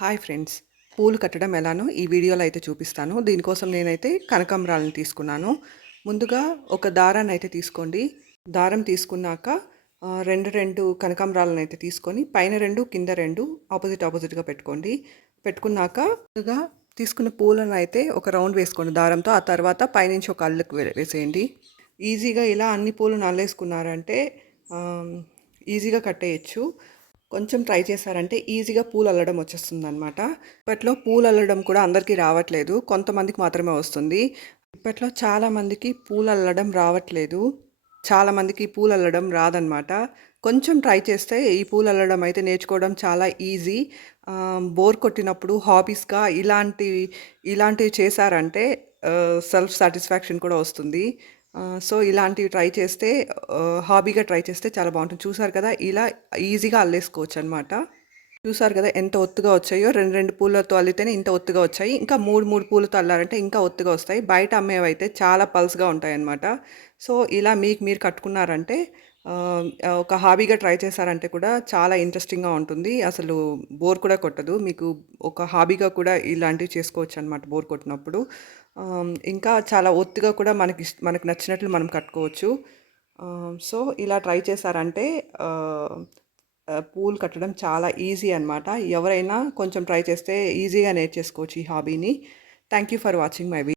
Hi friends, పూలు కట్టడం ఎలానో ఈ వీడియోలో అయితే చూపిస్తాను. దీనికోసం నేనైతే కనకాంబరాలను తీసుకున్నాను. ముందుగా ఒక దారాన్ని అయితే తీసుకోండి. దారం తీసుకున్నాక రెండు కనకాంబరాలను అయితే తీసుకొని పైన 2 కింద 2 ఆపోజిట్గా పెట్టుకోండి. పెట్టుకున్నాక ముందుగా తీసుకున్న పూలను అయితే ఒక రౌండ్ వేసుకోండి దారంతో. ఆ తర్వాత పైనుంచి ఒక అల్లుకు వేసేయండి. ఈజీగా ఇలా అన్ని పూలను అల్లేసుకున్నారంటే ఈజీగా కట్టేయచ్చు. కొంచెం ట్రై చేశారంటే ఈజీగా పూలు అల్లడం వచ్చేస్తుందనమాట. ఇప్పట్లో పూలు అల్లడం కూడా అందరికీ రావట్లేదు, కొంతమందికి మాత్రమే వస్తుంది. ఇప్పట్లో చాలామందికి పూలు అల్లడం రావట్లేదు, చాలామందికి పూలు అల్లడం రాదనమాట. కొంచెం ట్రై చేస్తే ఈ పూలు అల్లడం అయితే నేర్చుకోవడం చాలా ఈజీ. బోర్ కొట్టినప్పుడు హాబీస్గా ఇలాంటివి చేశారంటే సెల్ఫ్ సాటిస్ఫాక్షన్ కూడా వస్తుంది. సో ఇలాంటివి ట్రై చేస్తే హాబీగా ట్రై చేస్తే చాలా బాగుంటుంది. చూసారు కదా, ఇలా ఈజీగా అల్లేసుకోవచ్చు అనమాట. చూసారు కదా ఎంత ఒత్తుగా వచ్చాయో. రెండు పూలతో అల్లితేనే ఇంత ఒత్తుగా వచ్చాయి. ఇంకా మూడు పూలతో అల్లారంటే ఇంకా ఒత్తుగా వస్తాయి. బయట అమ్మేవైతే చాలా పల్స్గా ఉంటాయన్నమాట. సో ఇలా మీకు మీరు కట్టుకున్నారంటే ఒక హాబీగా ట్రై చేశారంటే కూడా చాలా ఇంట్రెస్టింగ్గా ఉంటుంది. అసలు బోర్ కూడా కొట్టదు. మీకు ఒక హాబీగా కూడా ఇలాంటివి చేసుకోవచ్చు అనమాట బోర్ కొట్టినప్పుడు. ఇంకా చాలా ఒత్తుగా కూడా మనకు నచ్చినట్లు మనం కట్టుకోవచ్చు. సో ఇలా ట్రై చేశారంటే పూలు కట్టడం చాలా ఈజీ అనమాట. ఎవరైనా కొంచెం ట్రై చేస్తే ఈజీగా నేర్చేసుకోవచ్చు ఈ హాబీని. Thank you for watching my video.